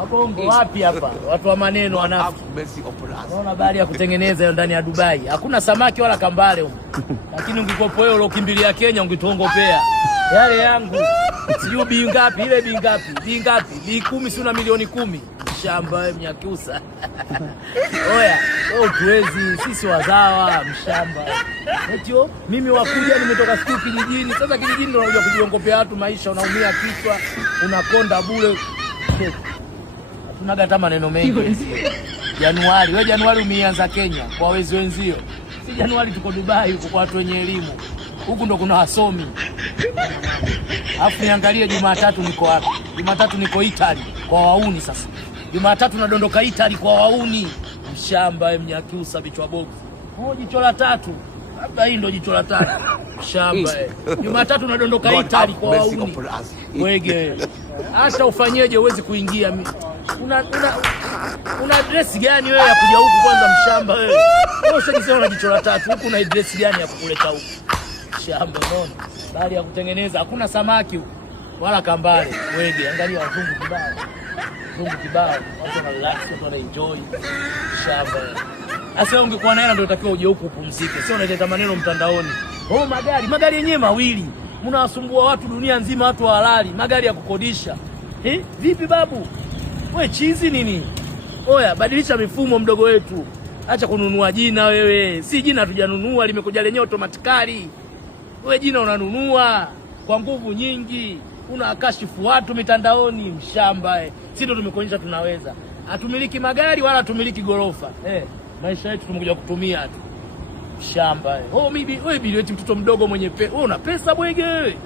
Wabongo wapi hapa? Watu wa maneno wanafu. Unaona bahari ya kutengeneza hiyo ndani ya Dubai. Hakuna samaki wala kambale huko. Lakini ungikopo wewe uliokimbilia Kenya ungitongopea. Yale yangu. Sijui bi ngapi, ile bi ngapi? Bi ngapi? Bi 10 si una milioni 10. Mshamba wewe Mnyakyusa. Oya, wewe tuwezi sisi wazawa mshamba. Etio mimi wakuja nimetoka siku kijijini. Sasa kijijini ndio unakuja kujiongopea watu maisha, unaumia kichwa, unakonda bure. Tunaga hata maneno mengi. Januari, wewe Januari umeanza Kenya kwa wezi wenzio. Si Januari tuko Dubai huko kwa watu wenye elimu. Huku ndo kuna wasomi. Alafu niangalie Jumatatu niko wapi? Jumatatu niko Italy kwa wauni sasa. Jumatatu nadondoka Italy kwa wauni. Mshamba Mnyakyusa bichwa box. Jicho la tatu. Labda hii ndo jicho la tatu. Mshamba Jumatatu nadondoka Italy kwa wauni. Wege. Hata ufanyeje uwezi kuingia mimi. Una dress gani wewe ya kuja huku kwanza mshamba wewe? Wewe usijisema una jicho la tatu. Huku una dress gani ya kukuleta huku? Shamba unaona? Bali ya kutengeneza hakuna samaki huko wala kambale. Wege, angalia wazungu kibao. Wazungu kibao, watu wana relax, watu wana enjoy. Shamba. Sasa ungekuwa na hela ndio utakiwa uje huku upumzike. Sio unaleta maneno mtandaoni. Oh, magari yenyewe mawili. Mnawasumbua watu dunia nzima, watu wa halali, magari ya kukodisha. Vipi babu? Wewe chizi nini? Oya, badilisha mifumo mdogo wetu. Acha kununua jina wewe. Si jina tujanunua, limekuja lenyewe automatically. Wewe jina unanunua kwa nguvu nyingi, unakashifu watu mitandaoni mshamba. Sisi ndo tumekuonyesha tunaweza. Hatumiliki magari wala hatumiliki gorofa. Maisha yetu tumekuja kutumia tu. Mshamba. Wewe bilieti mtoto mdogo mwenye pesa. Wewe una pesa bwege wewe.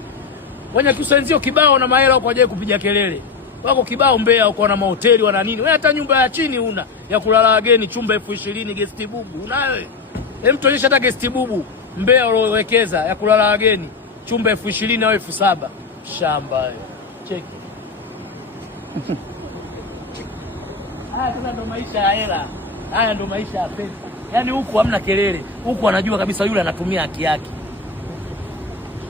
Wanyakyusa wenzio kibao na mahela huko hajaye kupiga kelele. Wako kibao Mbeya uko na mahoteli wana nini? Wewe hata nyumba ya chini una ya kulala wageni chumba 20,000 guest bubu. Unayo wewe? Hem, tuonyesha hata guest bubu Mbeya uliowekeza ya kulala wageni chumba 20,000 au 7,000. Shamba wewe. Cheki. Haya ndo maisha ya hela. Haya ndo maisha ya pesa. Yaani huku hamna kelele. Huku anajua kabisa yule anatumia haki yake.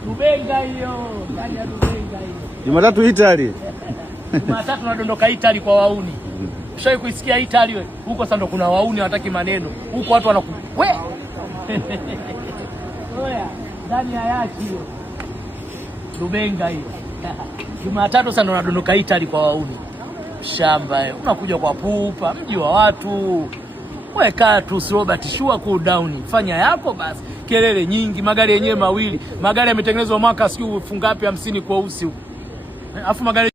Dubenga hiyo. Ndani ya Dubenga hiyo. Jumatatu Italy. Jumatatu nadondoka Italy kwa wauni. Ushawahi kuisikia Italy wewe? Huko sasa ndo kuna wauni hawataki maneno. Huko watu wanaku. We. Oya, ndani ya yaki hiyo. Dubenga hiyo. Jumatatu sasa ndo nadondoka Italy kwa wauni. Shamba wewe. Unakuja kwa pupa, mji wa watu. Wewe kaa tu Robert, shua cool down. Fanya yako basi. Kelele nyingi, magari yenyewe mawili. Magari yametengenezwa mwaka sio fungapi 50 kwa usi huko. Alafu magari